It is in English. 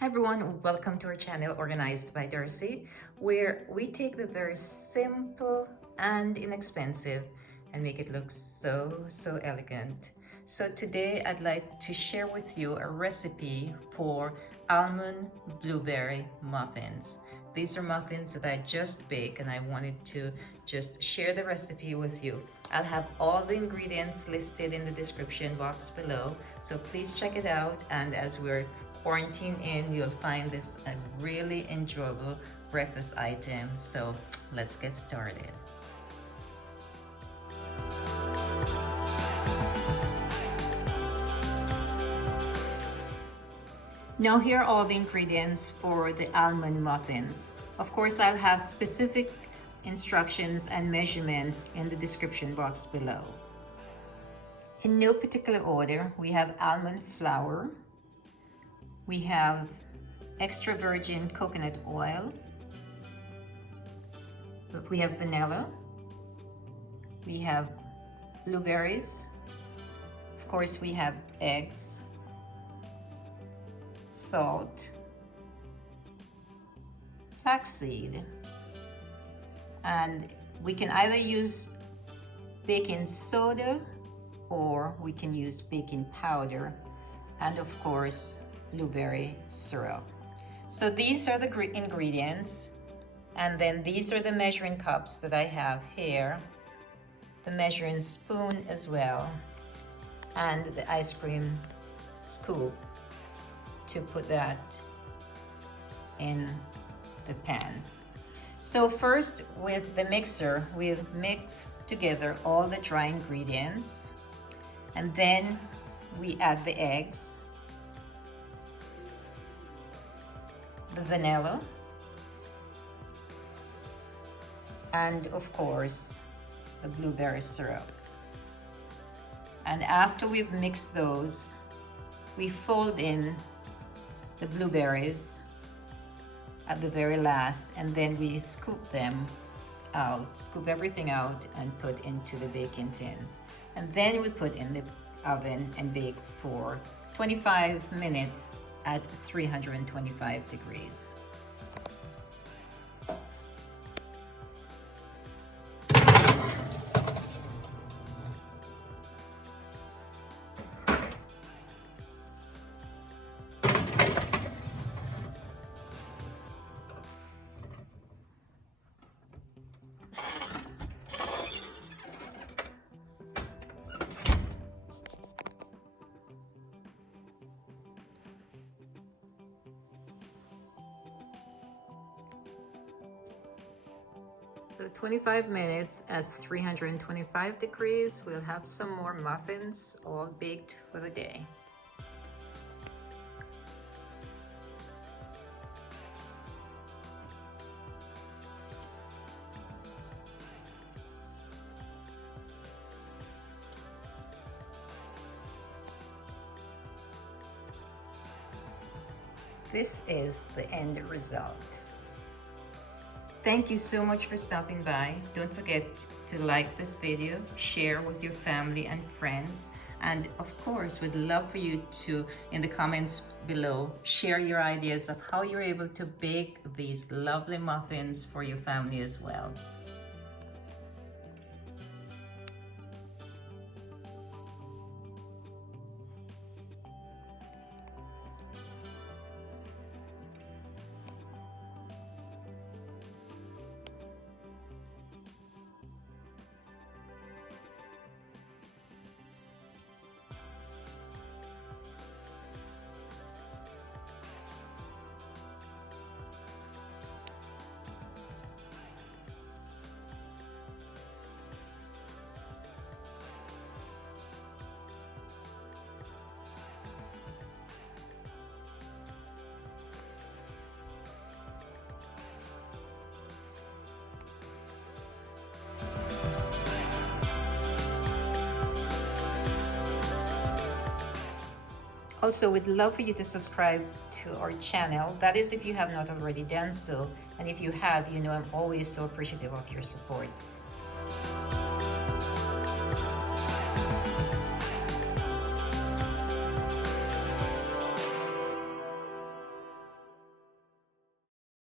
Hi everyone, welcome to our channel Organized by Darcy, where we take the very simple and inexpensive and make it look so elegant. So today I'd like to share with you a recipe for almond blueberry muffins. These are muffins that I just baked and I wanted to just share the recipe with you. I'll have all the ingredients listed in the description box below, so please check it out. And as we're quarantine in, you'll find this a really enjoyable breakfast item. So let's get started. Now here are all the ingredients for the almond muffins. Of course, I'll have specific instructions and measurements in the description box below. In no particular order, we have almond flour, we have extra virgin coconut oil, we have vanilla, we have blueberries, of course we have eggs, salt, flaxseed, and we can either use baking soda or we can use baking powder, and of course blueberry syrup. So these are the ingredients, and then these are the measuring cups that I have here, the measuring spoon as well, and the ice cream scoop to put that in the pans. So first, with the mixer, we'll mix together all the dry ingredients, and then we add the eggs, the vanilla, and of course the blueberry syrup. And after we've mixed those, we fold in the blueberries at the very last, and then we scoop them out, scoop everything out and put into the baking tins. And then we put in the oven and bake for 25 minutes at 325 degrees. So 25 minutes at 325 degrees, we'll have some more muffins all baked for the day. This is the end result. Thank you so much for stopping by. Don't forget to like this video, share with your family and friends, and of course, we'd love for you to, in the comments below, share your ideas of how you're able to bake these lovely muffins for your family as well. Also, we'd love for you to subscribe to our channel. That is if you have not already done so. And if you have, you know I'm always so appreciative of your support.